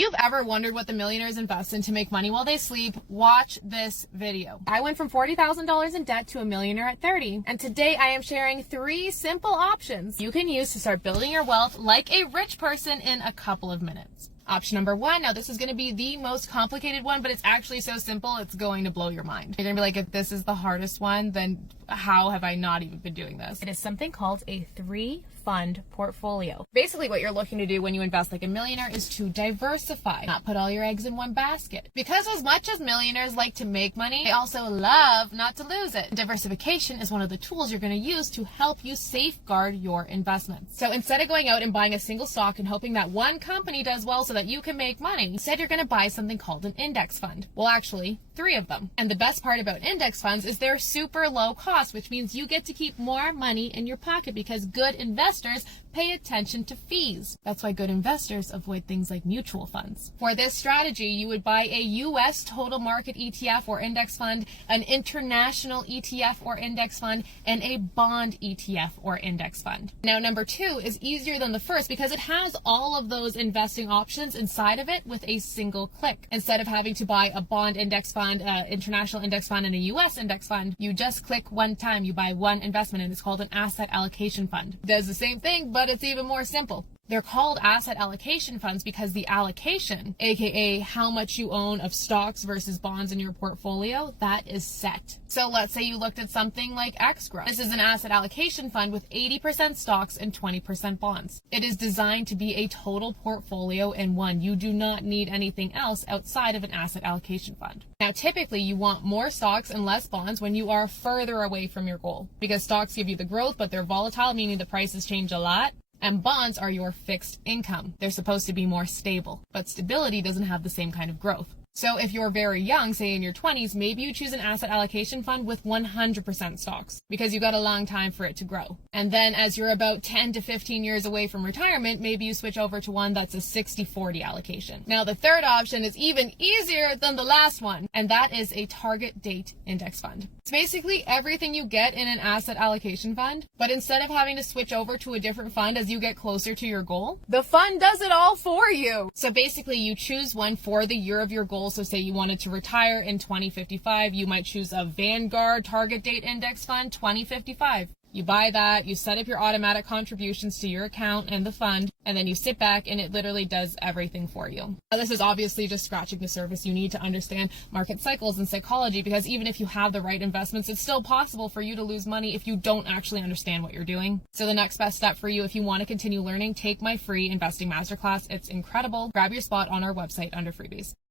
If you've ever wondered what the millionaires invest in to make money while they sleep, watch this video. I went from $40,000 in debt to a millionaire at 30, and today I am sharing 3 simple options you can use to start building your wealth like a rich person in a couple of minutes. Option number 1, now this is going to be the most complicated one, but it's actually so simple, it's going to blow your mind. You're going to be like, if this is the hardest one, then how have I not even been doing this? It is something called a 3-fund portfolio. Basically what you're looking to do when you invest like a millionaire is to diversify, not put all your eggs in one basket. Because as much as millionaires like to make money, they also love not to lose it. Diversification is one of the tools you're going to use to help you safeguard your investments. So instead of going out and buying a single stock and hoping that one company does well so that you can make money, instead you're going to buy something called an index fund. Well, actually 3 of them. And the best part about index funds is they're super low cost, which means you get to keep more money in your pocket because good investors pay attention to fees. That's why good investors avoid things like mutual funds. For this strategy, you would buy a US total market ETF or index fund, an international ETF or index fund, and a bond ETF or index fund. Now, number 2 is easier than the first because it has all of those investing options inside of it with a single click. Instead of having to buy a bond index fund, international index fund, and a US index fund, you just click one time, you buy one investment, and it's called an asset allocation fund. It does the same thing, but it's even more simple. They're called asset allocation funds because the allocation, aka how much you own of stocks versus bonds in your portfolio, that is set. So let's say you looked at something like XGRO. This is an asset allocation fund with 80% stocks and 20% bonds. It is designed to be a total portfolio in one. You do not need anything else outside of an asset allocation fund. Now, typically you want more stocks and less bonds when you are further away from your goal, because stocks give you the growth, but they're volatile, meaning the prices change a lot. And bonds are your fixed income. They're supposed to be more stable, but stability doesn't have the same kind of growth. So if you're very young, say in your 20s, maybe you choose an asset allocation fund with 100% stocks because you got a long time for it to grow. And then as you're about 10 to 15 years away from retirement, maybe you switch over to one that's a 60-40 allocation. Now, the third option is even easier than the last one, and that is a target date index fund. It's basically everything you get in an asset allocation fund, but instead of having to switch over to a different fund as you get closer to your goal, the fund does it all for you. So basically you choose one for the year of your goal. So say you wanted to retire in 2055, you might choose a Vanguard target date index fund 2055. You buy that, you set up your automatic contributions to your account and the fund, and then you sit back and it literally does everything for you. Now, this is obviously just scratching the surface. You need to understand market cycles and psychology because even if you have the right investments, it's still possible for you to lose money if you don't actually understand what you're doing. So the next best step for you, if you want to continue learning, take my free Investing Masterclass. It's incredible. Grab your spot on our website under freebies.